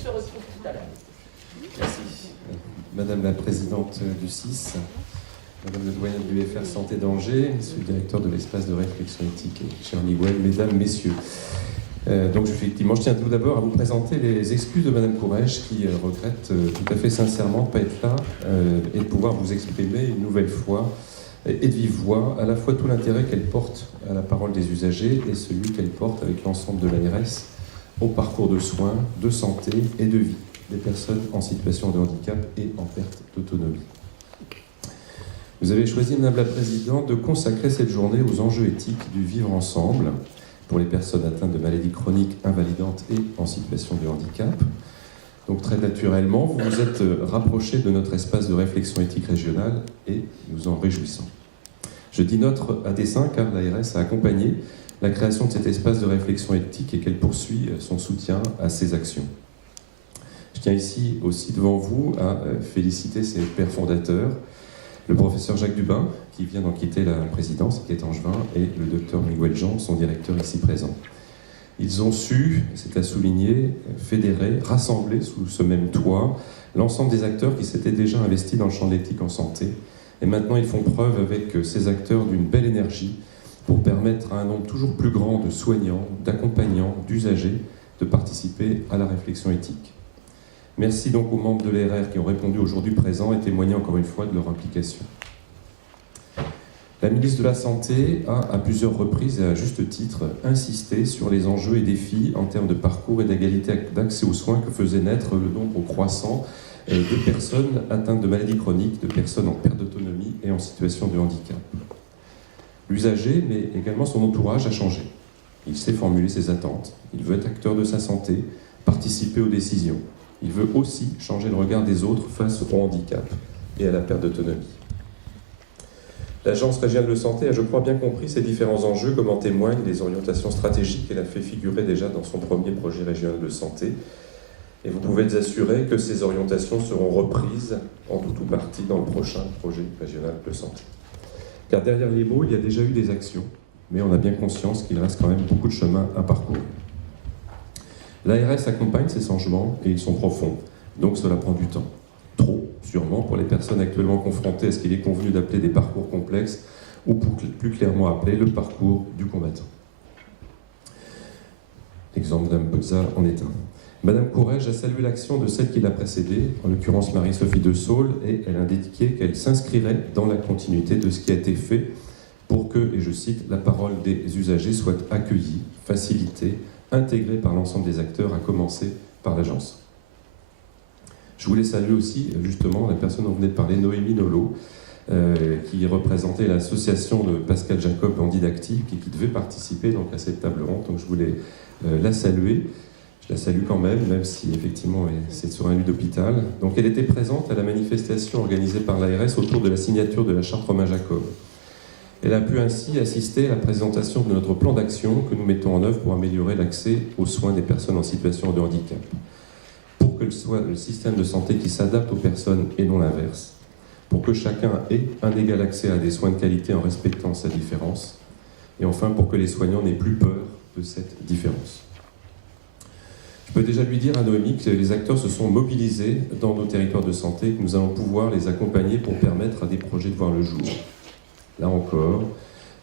se retrouve tout à l'heure. Merci. Madame la présidente du CIS, Madame le doyen de l'UFR Santé d'Angers, Monsieur le directeur de l'espace de réflexion éthique, cher Miguel, Mesdames, Messieurs. Donc effectivement, je tiens tout d'abord à vous présenter les excuses de Madame Courrèges qui regrette tout à fait sincèrement de ne pas être là et de pouvoir vous exprimer une nouvelle fois et de vive voix à la fois tout l'intérêt qu'elle porte à la parole des usagers et celui qu'elle porte avec l'ensemble de l'ARS au parcours de soins, de santé et de vie des personnes en situation de handicap et en perte d'autonomie. Vous avez choisi, Madame la Présidente, de consacrer cette journée aux enjeux éthiques du vivre ensemble pour les personnes atteintes de maladies chroniques, invalidantes et en situation de handicap. Donc très naturellement, vous vous êtes rapproché de notre espace de réflexion éthique régionale et nous en réjouissons. Je dis notre à dessein car l'ARS a accompagné la création de cet espace de réflexion éthique et qu'elle poursuit son soutien à ces actions. Je tiens ici aussi devant vous à féliciter ses pères fondateurs, le professeur Jacques Dubin, qui vient d'en quitter la présidence, qui est angevin, et le docteur Miguel Jean, son directeur ici présent. Ils ont su, c'est à souligner, fédérer, rassembler sous ce même toit l'ensemble des acteurs qui s'étaient déjà investis dans le champ de l'éthique en santé. Et maintenant, ils font preuve avec ces acteurs d'une belle énergie pour permettre à un nombre toujours plus grand de soignants, d'accompagnants, d'usagers de participer à la réflexion éthique. Merci donc aux membres de l'ERR qui ont répondu aujourd'hui présents et témoigné encore une fois de leur implication. La ministre de la Santé a, à plusieurs reprises et à juste titre, insisté sur les enjeux et défis en termes de parcours et d'égalité d'accès aux soins que faisait naître le nombre croissant de personnes atteintes de maladies chroniques, de personnes en perte d'autonomie et en situation de handicap. L'usager, mais également son entourage, a changé. Il sait formuler ses attentes, il veut être acteur de sa santé, participer aux décisions. Il veut aussi changer le regard des autres face au handicap et à la perte d'autonomie. L'Agence régionale de santé a, je crois, bien compris ces différents enjeux, comme en témoignent les orientations stratégiques qu'elle a fait figurer déjà dans son premier projet régional de santé. Et vous pouvez être assuré que ces orientations seront reprises en tout ou partie dans le prochain projet régional de santé. Car derrière les mots, il y a déjà eu des actions, mais on a bien conscience qu'il reste quand même beaucoup de chemin à parcourir. L'ARS accompagne ces changements et ils sont profonds, donc cela prend du temps. Trop, sûrement, pour les personnes actuellement confrontées à ce qu'il est convenu d'appeler des parcours complexes ou pour plus clairement appeler le parcours du combattant. L'exemple de Mme Bozza en est un. Madame Courrèges a salué l'action de celle qui l'a précédée, en l'occurrence Marie-Sophie de Saules, et elle a indiqué qu'elle s'inscrirait dans la continuité de ce qui a été fait pour que, et je cite, la parole des usagers soit accueillie, facilitée, intégrée par l'ensemble des acteurs, à commencer par l'agence. Je voulais saluer aussi, justement, la personne dont vous venez de parler, Noémie Nolot, qui représentait l'association de Pascal Jacob en didactique et qui devait participer donc, à cette table ronde. Donc je voulais la saluer. Je la salue quand même, même si effectivement c'est sur un lit d'hôpital. Donc elle était présente à la manifestation organisée par l'ARS autour de la signature de la charte Romain Jacob. Elle a pu ainsi assister à la présentation de notre plan d'action que nous mettons en œuvre pour améliorer l'accès aux soins des personnes en situation de handicap. Pour que ce soit le système de santé qui s'adapte aux personnes et non l'inverse. Pour que chacun ait un égal accès à des soins de qualité en respectant sa différence. Et enfin, pour que les soignants n'aient plus peur de cette différence. Je peux déjà lui dire à Noémie que les acteurs se sont mobilisés dans nos territoires de santé et que nous allons pouvoir les accompagner pour permettre à des projets de voir le jour. Là encore,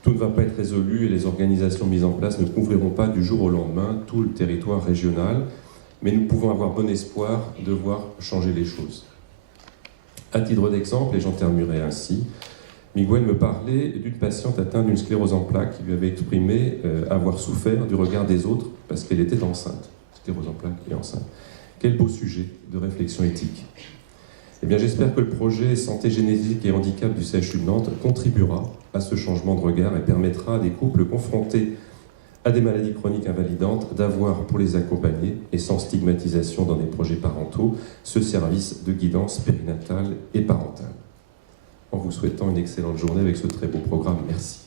tout ne va pas être résolu et les organisations mises en place ne couvriront pas du jour au lendemain tout le territoire régional, mais nous pouvons avoir bon espoir de voir changer les choses. À titre d'exemple, et j'en terminerai ainsi, Miguel me parlait d'une patiente atteinte d'une sclérose en plaques qui lui avait exprimé avoir souffert du regard des autres parce qu'elle était enceinte. Sclérose en plaques et enceinte. Quel beau sujet de réflexion éthique. Eh bien, j'espère que le projet Santé génétique et handicap du CHU de Nantes contribuera à ce changement de regard et permettra à des couples confrontés à des maladies chroniques invalidantes d'avoir, pour les accompagner, et sans stigmatisation dans des projets parentaux, ce service de guidance périnatale et parentale. En vous souhaitant une excellente journée avec ce très beau programme, merci.